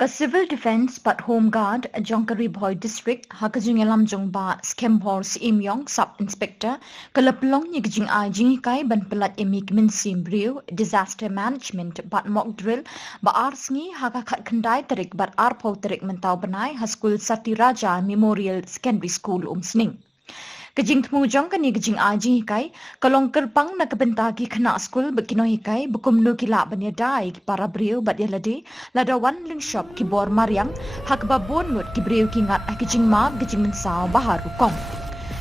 Ka Civil Defence but Home Guard Jongkari Boy District Hakajing Elam Jongba Skembor Imyong Sub Inspector Kalapulong Yigjing Ai Jingikai Ban Pelat Emik Min Sim Briu Disaster Management but Mock Drill Ba Arsngi Hakakat Kendai Terik but Arpo Terik Mentau Benai Haskul Sati Raja Memorial Secondary School Sning. Kajing tmujong kani kajing aji hikai kalong kerpang na kabentagi kena skul bekino hikai bekumnu kila banyadai ki para brio bat yalade ladawan ling shop ki bor Mariang hak babon ngut ki brio ki ngat kajing ma kajing mensau baharu kom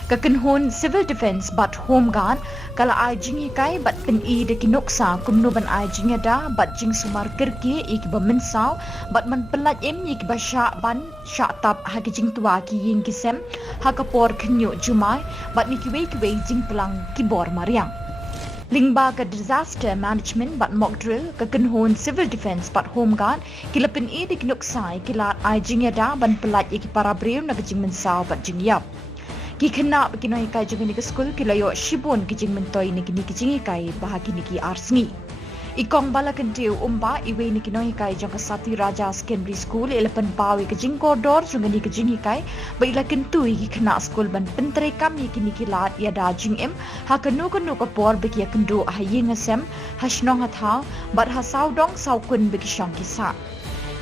kakenhun Civil Defence but Home Guard kala ajing hikai bat pen I de ki noksa kumnu ban ajing ada bat jing sumar kerki ik ba mensau bat man pelat em ik ba sha ban sha tap ha kajing tua ki ying kisem ha kapor khnyo jumai bat ni ki wei jing pelang ki bor Mariang lingba ka disaster management but mock drill kakenhun Civil Defence but Home Guard kila pen I de ki noksai kila ajing ada ban pelat ik para breu na kajing mensau bat jing yap ki kena bekino hikai jeng ni ke skul ki layo shibon ki jeng mentoi ni kini ki jeng hikai bahagi ni ki arsngi ikong bala kentiu umba iwe ni kino hikai jeng ke Sati Raja Secondary School elepan pawi ke jeng koridor jeng ni ke jeng hikai baila kentui ki kena skul ban pentre kam ni kini ki lat ya da jeng em ha kenu ka por beki ya kendo ha yeng asem ha shnong hatha bat ha saudong saukun beki shang ki sa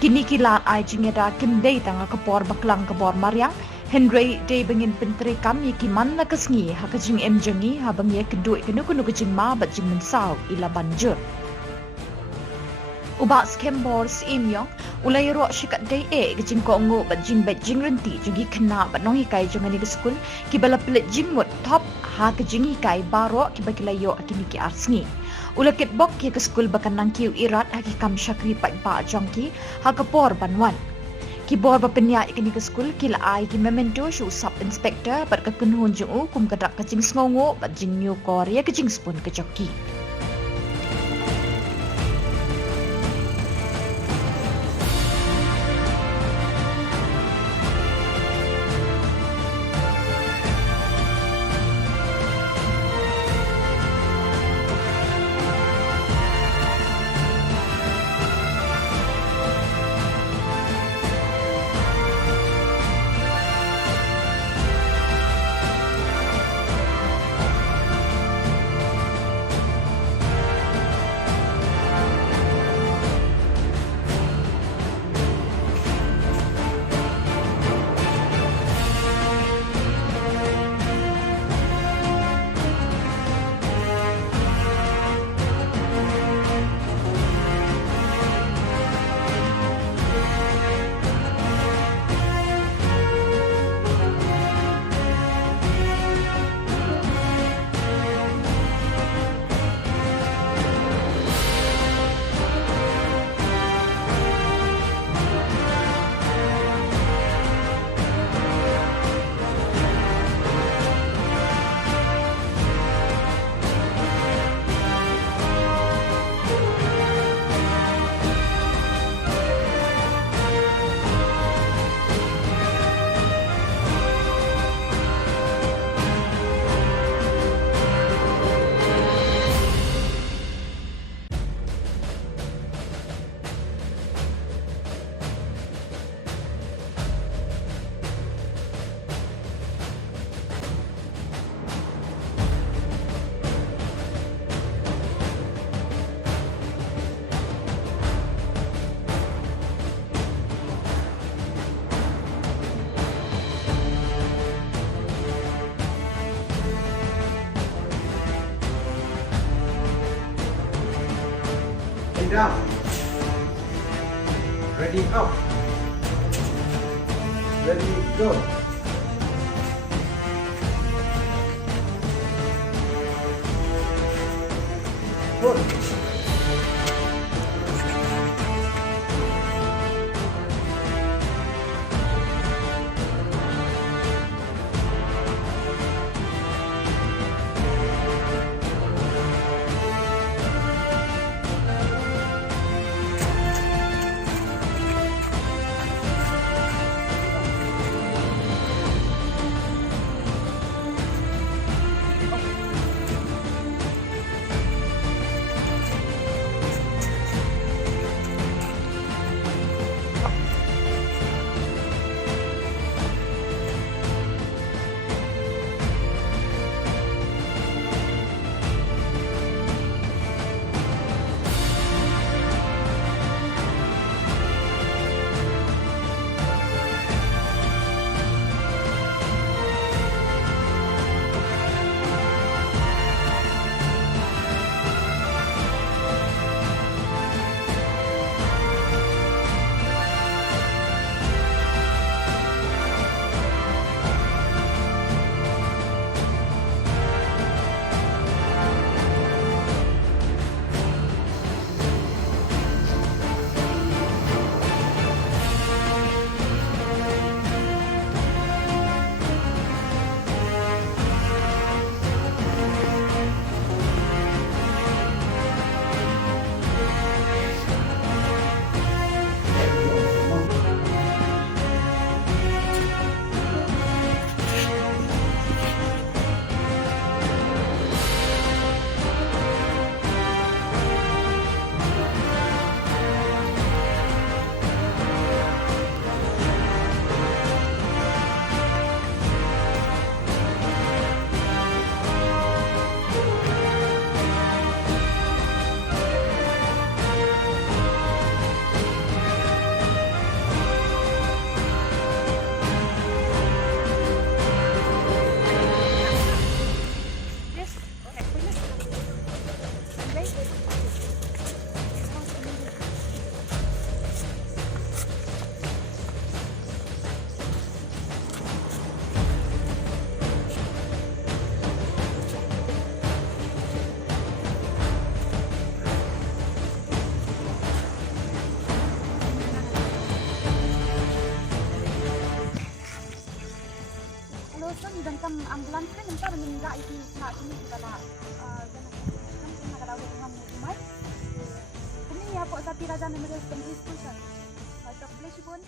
kini ki lat ai jeng ya da kim dei tanga ka por baklang ka bor Mariang Henry day bengin pentre kami ki man na kasngi ha kajing em jangi ha bang ye kedui kenu kajing ma bat jing mensau ila banjur uba skembor imyong ulai ro shikat day kajing ko ngo bat jing renti jangi kena bat nong hikai jangan ni skul ki bala pelet jing mut top ha kajing hikai baro ki bakilayo akini ki arsngi ulakit bok ki ke skul bakan nang kiu irat ha ki kam shakri pat ba jongki ha kapor banwan ki bor ba penya ikini ke skul kila ai ki memento shu sub inspector bat ka kunhun jung kum kadak kajing sngongo bat jing new korea kajing spun ke joki Down. Ready up. Ready go. Pull. dan kam ambulans kan entar minta itu nak ini kita lah dan kan nak ada dengan rumah ini apa sapi raja nomor 10 station. Atau boleh sih pun